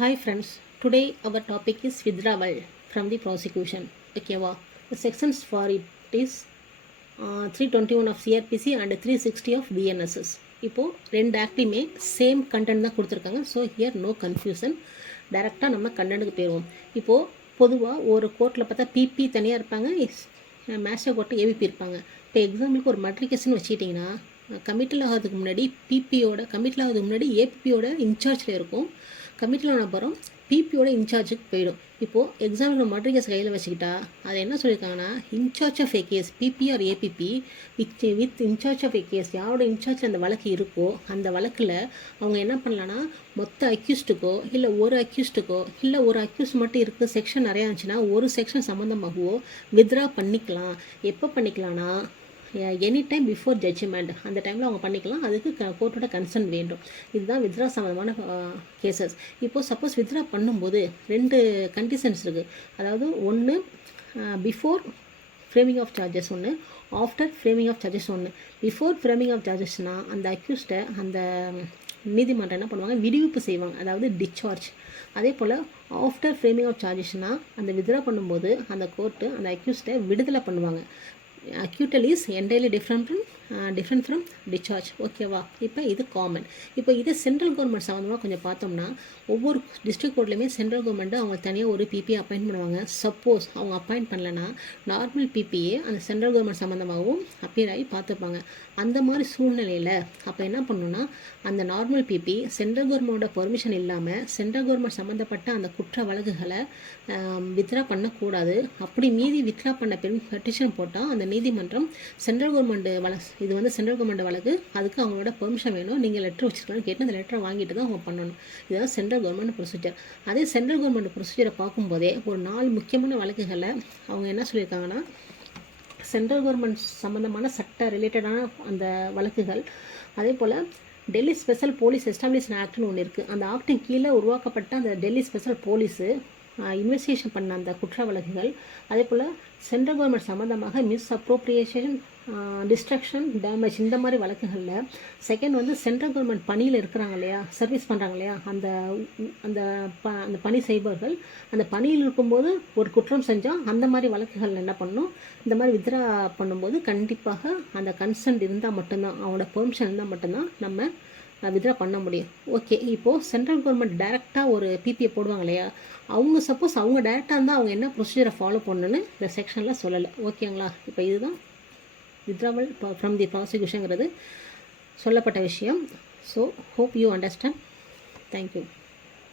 Hi friends, today our topic is withdrawal from the prosecution. Okay, the sections for it is 321 of CRPC and 360 of BNSS. இப்போது ரெண்டு ஆக்ட்லையுமே same content தான் கொடுத்துருக்காங்க. So here no confusion. டைரெக்டாக நம்ம கண்டென்ட்டுக்கு போயிடுவோம். இப்போது பொதுவாக ஒரு கோர்ட்டில் பார்த்தா பிபி தனியாக இருப்பாங்க, மேஷா கோர்ட்டு ஏபிபி இருப்பாங்க. இப்போ எக்ஸாம்பிளுக்கு ஒரு மர்டர் கேஸ்ன்னு வச்சுக்கிட்டிங்கன்னா கமிட்டல் ஆகிறதுக்கு முன்னாடி கமிட்டல் ஆகிறதுக்கு முன்னாடி ஏபிபியோட இன்சார்ஜில் இருக்கும். கமிட்டியில் ஆன அப்புறம் பிபியோட இன்சார்ஜுக்கு போயிடும். இப்போது எக்ஸாம்பிள் மர்டர் கேஸ் கையில் வச்சுக்கிட்டா அதை என்ன சொல்லியிருக்காங்கன்னா in charge of a case PP or APP with in charge of a case யாரோட இன்சார்ஜில் அந்த வழக்கு இருக்கோ அந்த வழக்கில் அவங்க என்ன பண்ணலான்னா மொத்த அக்யூஸ்டுக்கோ இல்லை ஒரு அக்யூஸ்டுக்கோ இல்லை ஒரு அக்யூஸ்ட் மட்டும் இருக்குது செக்ஷன் நிறையா இருந்துச்சுன்னா ஒரு செக்ஷன் சம்மந்தமாகவோ வித்ரா பண்ணிக்கலாம். எப்போ பண்ணிக்கலாம்னா எனி டைம் பிஃபோர் ஜட்ஜ்மெண்ட் அந்த டைமில் அவங்க பண்ணிக்கலாம். அதுக்கு கோர்ட்டோட கன்சர்ன் வேண்டும். இதுதான் வித்ரா சம்மந்தமான கேசஸ். இப்போது சப்போஸ் வித்ரா பண்ணும்போது ரெண்டு கண்டிஷன்ஸ் இருக்குது. அதாவது ஒன்று பிஃபோர் ஃப்ரேமிங் ஆஃப் சார்ஜஸ் ஒன்று, ஆஃப்டர் ஃப்ரேமிங் ஆஃப் சார்ஜஸ் ஒன்று. பிஃபோர் ஃப்ரேமிங் ஆஃப் சார்ஜஸ்னால் அந்த அக்யூஸ்ட்டை அந்த நீதிமன்றம் என்ன பண்ணுவாங்க, விடுவிப்பு செய்வாங்க, அதாவது டிஸ்சார்ஜ். அதே போல் ஆஃப்டர் ஃப்ரேமிங் ஆஃப் சார்ஜஸ்னால் அந்த வித்ரா பண்ணும்போது அந்த கோர்ட்டு அந்த அக்யூஸ்ட்டை விடுதலை பண்ணுவாங்க. acquittal is entirely different from discharge. ஓகேவா? இப்போ இது காமன். இப்போ இது சென்ட்ரல் கவர்மெண்ட் சம்மந்தமாக கொஞ்சம் பார்த்தோம்னா ஒவ்வொரு டிஸ்ட்ரிக்ட் கோர்ட்லையுமே சென்ட்ரல் கவர்மெண்ட்டு அவங்க தனியாக ஒரு பிபிஏ அப்பாயிண்ட் பண்ணுவாங்க. சப்போஸ் அவங்க அப்பாயிண்ட் பண்ணலைன்னா நார்மல் பிபிஏ அந்த சென்ட்ரல் கவர்மெண்ட் சம்மந்தமாகவும் அப்பியர் ஆகி பார்த்துப்பாங்க. அந்த மாதிரி சூழ்நிலையில் அப்போ என்ன பண்ணணும்னா அந்த நார்மல் பிபி சென்ட்ரல் கவர்மெண்ட்டோட பெர்மிஷன் இல்லாமல் சென்ட்ரல் கவர்மெண்ட் சம்மந்தப்பட்ட அந்த குற்ற வழக்குகளை வித்ரா பண்ணக்கூடாது. அப்படி மீதி வித்ரா பண்ண பெட்டிஷன் போட்டால் அந்த நீதிமன்றம் சென்ட்ரல் கவர்மெண்ட் இது வந்து சென்ட்ரல் கவர்மெண்ட் வழக்கு, அதுக்கு அவங்களோட பெர்மிஷன் வேணும், நீங்கள் லெட்டர் வச்சுருக்கலாம்னு கேட்டு அந்த லெட்டரை வாங்கிட்டு தான் அவங்க பண்ணணும். இதுதான் சென்ட்ரல் கவர்மெண்ட் ப்ரொசீஜர். அதே சென்ட்ரல் கவர்மெண்ட் ப்ரொசீஜரை பார்க்கும்போதே ஒரு 4 முக்கியமான வழக்குகளை அவங்க என்ன சொல்லியிருக்காங்கன்னா சென்ட்ரல் கவர்மெண்ட் சம்மந்தமான சட்ட ரிலேட்டடான அந்த வழக்குகள். அதே போல் டெல்லி ஸ்பெஷல் போலீஸ் எஸ்டாப்ளிஷ்மெண்ட் ஆக்ட்னு ஒன்று இருக்குது. அந்த ஆக்டின் கீழே உருவாக்கப்பட்ட அந்த டெல்லி ஸ்பெஷல் போலீஸு இன்வெஸ்டிகேஷன் பண்ண அந்த குற்ற வழக்குகள். அதே போல் சென்ட்ரல் கவர்மெண்ட் சம்மந்தமாக மிஸ் அப்ரோப்ரியேஷன், டிஸ்ட்ரக்ஷன், டேமேஜ் இந்த மாதிரி வழக்குகளில். செகண்ட் வந்து சென்ட்ரல் கவர்மெண்ட் பணியில் இருக்கிறாங்க இல்லையா, சர்வீஸ் பண்ணுறாங்க இல்லையா, அந்த அந்த அந்த பணி செய்பவர்கள் அந்த பணியில் இருக்கும்போது ஒரு குற்றம் செஞ்சால் அந்த மாதிரி வழக்குகள் என்ன பண்ணணும், இந்த மாதிரி வித்ரா பண்ணும்போது கண்டிப்பாக அந்த கன்சென்ட் இருந்தால் மட்டும்தான், அவங்களோட பெர்மிஷன் இருந்தால் மட்டும்தான் நம்ம வித்ரா பண்ண முடியும். ஓகே, இப்போது சென்ட்ரல் கவர்மெண்ட் டைரெக்டாக ஒரு பிபிஏ போடுவாங்க இல்லையா, அவங்க சப்போஸ் அவங்க டைரெக்டாக இருந்தால் அவங்க என்ன ப்ரொசீஜரை ஃபாலோ பண்ணணுன்னு இந்த செக்ஷனில் சொல்லலை. ஓகேங்களா? இப்போ இதுதான் வித்ராவல் ஃப்ரம் தி ப்ராசிக்யூஷனுங்கிறது சொல்லப்பட்ட விஷயம். So hope you understand. Thank you.